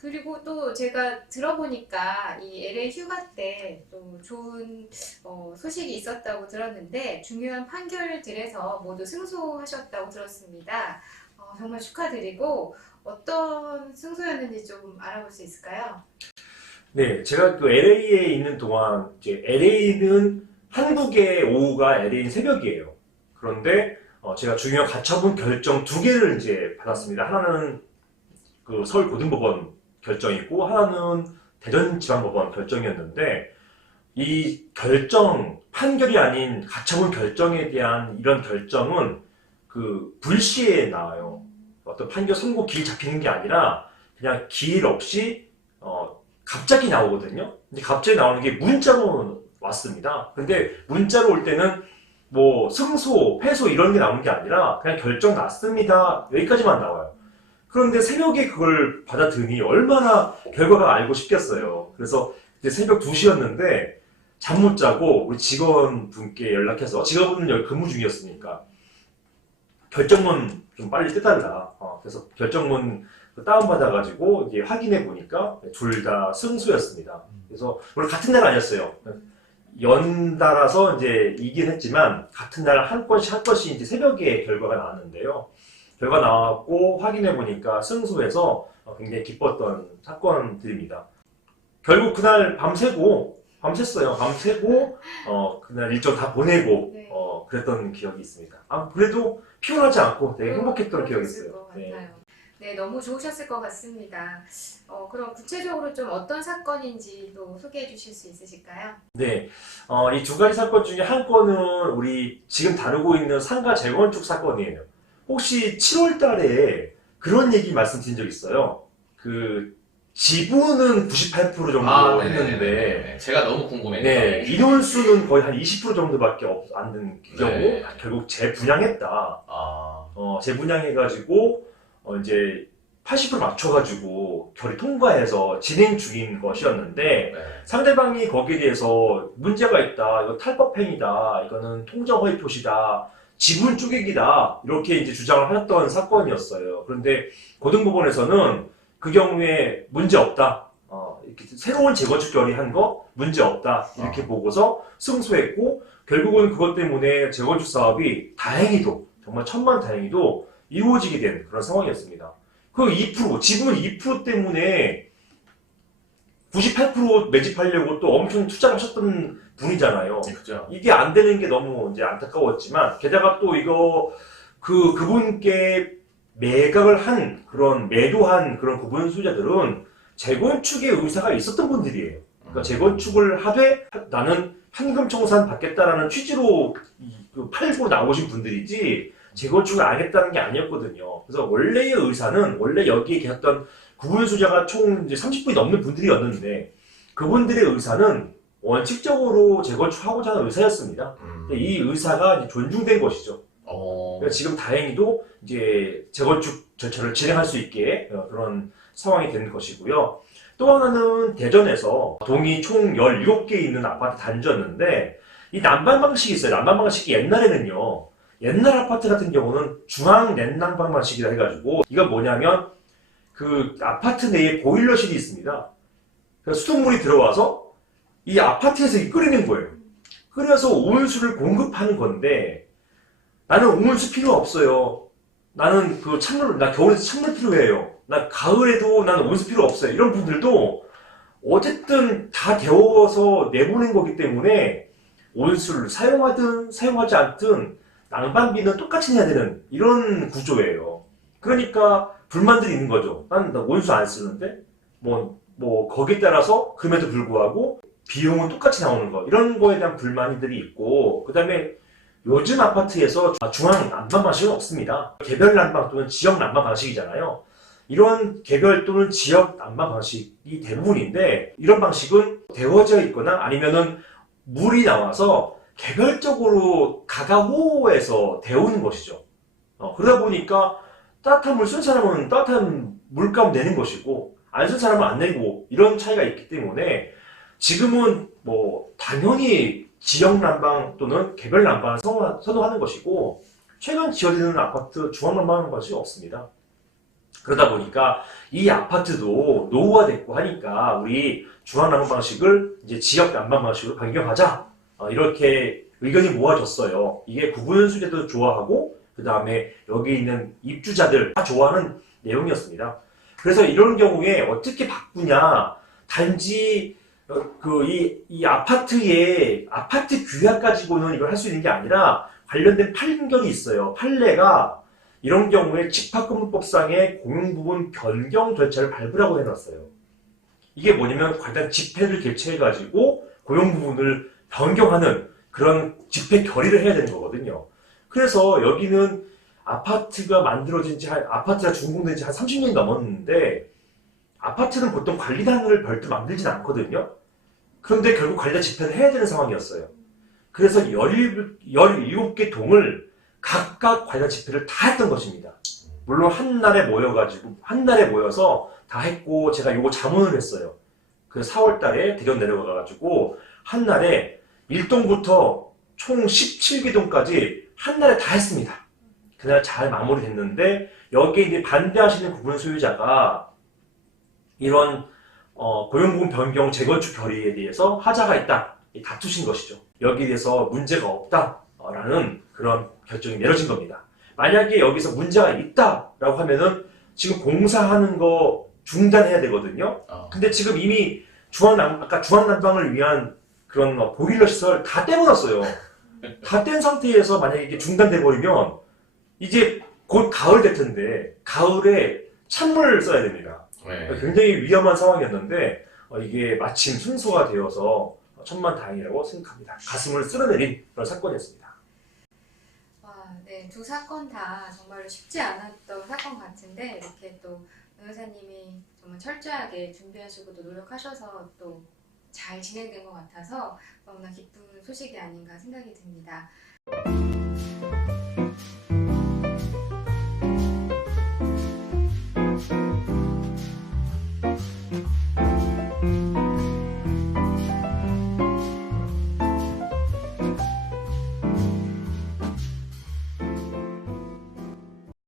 그리고 또 제가 들어보니까 이 LA 휴가 때 또 좋은 소식이 있었다고 들었는데 중요한 판결들에서 모두 승소하셨다고 들었습니다. 정말 축하드리고 어떤 승소였는지 좀 알아볼 수 있을까요? 네, 제가 그 LA에 있는 동안 이제 LA는 한국의 오후가 LA는 새벽이에요. 그런데 제가 중요한 가처분 결정 두 개를 이제 받았습니다. 하나는 그 서울고등법원 결정이고 하나는 대전지방법원 결정이었는데 이 결정 판결이 아닌 가처분 결정에 대한 이런 결정은 그 불시에 나와요. 어떤 판결 선고 길 잡히는 게 아니라 그냥 길 없이 갑자기 나오거든요. 근데 갑자기 나오는 게 문자로 왔습니다. 근데 문자로 올 때는 뭐 승소, 패소 이런 게 나오는 게 아니라 그냥 결정 났습니다. 여기까지만 나와요. 그런데 새벽에 그걸 받아들으니 얼마나 결과가 알고 싶겠어요. 그래서 이제 새벽 2시였는데 잠 못 자고 우리 직원분께 연락해서 직원분은 여기 근무 중이었으니까 결정문 좀 빨리 떼달라. 그래서 결정문 다운받아가지고 이제 확인해 보니까 둘 다 승소였습니다. 그래서 원래 같은 날 아니었어요. 연달아서 이제 이긴 했지만 같은 날 한 건씩 이제 새벽에 결과가 나왔는데요. 결과 나왔고 확인해 보니까 승소해서 굉장히 기뻤던 사건들입니다. 결국 그날 밤샜어요. 밤새고 그날 일정 다 보내고 네. 그랬던 기억이 있습니다. 그래도 피곤하지 않고 되게 행복했던 기억이 그러셨을 있어요. 것 같아요. 네, 너무 좋으셨을 것 같습니다. 그럼 구체적으로 좀 어떤 사건인지도 소개해 주실 수 있으실까요? 네, 이 두 가지 사건 중에 한 건은 우리 지금 다루고 있는 상가 재건축 사건이에요. 혹시 7월 달에 그런 얘기 말씀드린 적 있어요? 그 지분은 98% 정도 했는데 네네네. 제가 너무 궁금해요. 네, 인원수는 거의 한 20% 정도밖에 안 된 경우 네. 결국 재분양했다. 아, 재분양해가지고 이제 80% 맞춰가지고 결의 통과해서 진행 중인 것이었는데 네. 상대방이 거기에 대해서 문제가 있다, 이거 탈법행위다, 이거는 통정허위 표시다, 지분 쪼개기다 이렇게 이제 주장을 하였던 사건이었어요. 그런데 고등법원에서는 그 경우에 문제 없다. 이렇게 새로운 재건축 결의한 거 문제 없다 이렇게 보고서 승소했고 결국은 그것 때문에 재건축 사업이 다행히도 정말 천만다행히도 이루어지게 된 그런 상황이었습니다. 그 2% 지분 2% 때문에 98% 매집하려고 또 엄청 투자를 하셨던 분이잖아요. 그죠. 이게 안 되는 게 너무 이제 안타까웠지만 게다가 또 이거 그분께 매각을 한 그런 매도한 그런 구분 수자들은 재건축의 의사가 있었던 분들이에요. 그러니까 재건축을 하되 나는 현금 청산 받겠다라는 취지로 팔고 나오신 분들이지 재건축을 안 하겠다는 게 아니었거든요. 그래서 원래의 의사는 원래 여기에 계셨던 구분 수자가 총 이제 30분이 넘는 분들이었는데 그분들의 의사는 원칙적으로 재건축하고자 하는 의사였습니다. 이 의사가 이제 존중된 것이죠. 그러니까 지금 다행히도 이제 재건축 절차를 진행할 수 있게 그런 상황이 된 것이고요. 또 하나는 대전에서 동이 총 17개 있는 아파트 단지였는데 이 난방 방식이 있어요. 난방 방식이 옛날에는요. 옛날 아파트 같은 경우는 중앙 냉난방 방식이라 해가지고 이가 뭐냐면 그 아파트 내에 보일러실이 있습니다. 그래서 수돗물이 들어와서 이 아파트에서 끓이는 거예요. 끓여서 온수를 공급하는 건데 나는 온수 필요 없어요. 나는 그 찬물, 나 겨울에도 찬물 필요해요. 나 가을에도 나는 온수 필요 없어요. 이런 분들도 어쨌든 다 데워서 내보낸 거기 때문에 온수를 사용하든 사용하지 않든 난방비는 똑같이 내야 되는 이런 구조예요. 그러니까 불만들이 있는 거죠. 나 온수 안 쓰는데 거기에 따라서 금에도 불구하고 비용은 똑같이 나오는 거 이런 거에 대한 불만들이 있고 그 다음에 요즘 아파트에서 중앙 난방 방식은 없습니다. 개별 난방 또는 지역 난방 방식이잖아요. 이런 개별 또는 지역 난방 방식이 대부분인데 이런 방식은 데워져 있거나 아니면은 물이 나와서 개별적으로 가가호에서 데우는 것이죠. 그러다 보니까 따뜻한 물 쓴 사람은 따뜻한 물값 내는 것이고 안 쓴 사람은 안 내고 이런 차이가 있기 때문에 지금은 당연히 지역 난방 또는 개별 난방을 선호하는 것이고 최근 지어지는 아파트 중앙 난방하는 것이 없습니다. 그러다 보니까 이 아파트도 노후화됐고 하니까 우리 중앙난방 방식을 이제 지역 난방 방식으로 변경하자. 이렇게 의견이 모아졌어요. 이게 구분 수재도 좋아하고 그 다음에 여기 있는 입주자들 다 좋아하는 내용이었습니다. 그래서 이런 경우에 어떻게 바꾸냐? 단지 이 아파트의 아파트 규약 가지고는 이걸 할 수 있는 게 아니라 관련된 판결이 있어요. 판례가 이런 경우에 집합금융법상의 공용부분 변경 절차를 밟으라고 해놨어요. 이게 뭐냐면 관련 집회를 개최해가지고 고용부분을 변경하는 그런 집회 결의를 해야 되는 거거든요. 그래서 여기는 아파트가 아파트가 준공된 지 한 30년이 넘었는데, 아파트는 보통 관리단을 별도 만들진 않거든요. 그런데 결국 관리단 집회를 해야 되는 상황이었어요. 그래서 17개 동을 각각 관리단 집회를 다 했던 것입니다. 물론 한 날에 모여서 다 했고, 제가 요거 자문을 했어요. 그 4월 달에 대전 내려가가지고, 한 날에 1동부터 총 17개동까지 한 날에 다 했습니다. 그날 잘 마무리됐는데, 여기에 이제 반대하시는 구분 소유자가 이런 고용부분 변경 재건축 결의에 대해서 하자가 있다, 다투신 것이죠. 여기에 대해서 문제가 없다라는 그런 결정이 내려진 겁니다. 만약에 여기서 문제가 있다라고 하면은 지금 공사하는 거 중단해야 되거든요. 근데 지금 이미 아까 중앙난방을 위한 그런 보일러 시설 다 떼어놨어요. 다 뗀 상태에서 만약에 이게 중단돼 버리면 이제 곧 가을 될 텐데 가을에 찬물을 써야 됩니다. 네. 굉장히 위험한 상황이었는데 이게 마침 순서가 되어서 천만다행이라고 생각합니다. 가슴을 쓸어내린 그런 사건이었습니다. 와, 네, 두 사건 다 정말로 쉽지 않았던 사건 같은데 이렇게 또 변호사님이 정말 철저하게 준비하시고 또 노력하셔서 또 잘 진행된 것 같아서 너무나 기쁜 소식이 아닌가 생각이 듭니다.